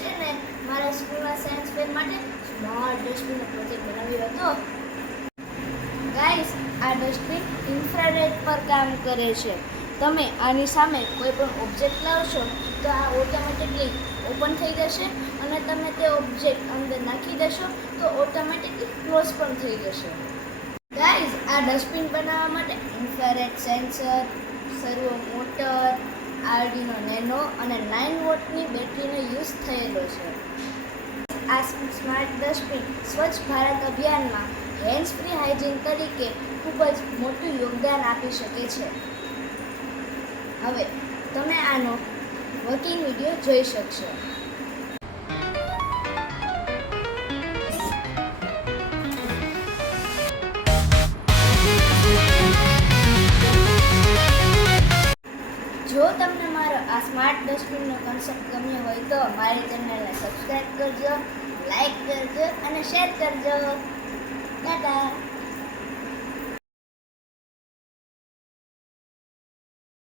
છે ને મારા સ્કૂલના સાયન્સ ફેર માટે સ્માર્ટ ડસ્ટબિનનો પ્રોજેક્ટ બનાવ્યો હતો. ગાઈસ, આ ડસ્ટબિન ઇન્ફ્રારેડ પર કામ કરે છે. તમે આની સામે કોઈ પણ ઓબ્જેક્ટ લાવશો તો આ ઓટોમેટિકલી ઓપન થઈ જશે અને તમે તે ઓબ્જેક્ટ અંદર નાખી દેશો તો ઓટોમેટિકલી ક્લોઝ પણ થઈ જશે. ગાઈસ, આ ડસ્ટબિન બનાવવા માટે ઇન્ફ્રારેડ સેન્સર, સર્વો મોટર, આર્ડિનો નેનો અને 9 વોટની બેટરીનો યુઝ થયેલો છે. આ સ્માર્ટ ડસ્ટબિન સ્વચ્છ ભારત અભિયાનમાં હેન્ડ્સ ફ્રી હાઇજીન તરીકે ખૂબ જ મોટું યોગદાન આપી શકે છે. હવે તમે આનો વર્કિંગ વિડીયો જોઈ શકશો. જો તમને મારો આ સ્માર્ટ ડસ્ટબિનનો કોન્સેપ્ટ ગમ્યો હોય તો મારી ચેનલને સબસ્ક્રાઈબ કરજો, લાઈક કરજો અને શેર કરજો. ટાટા.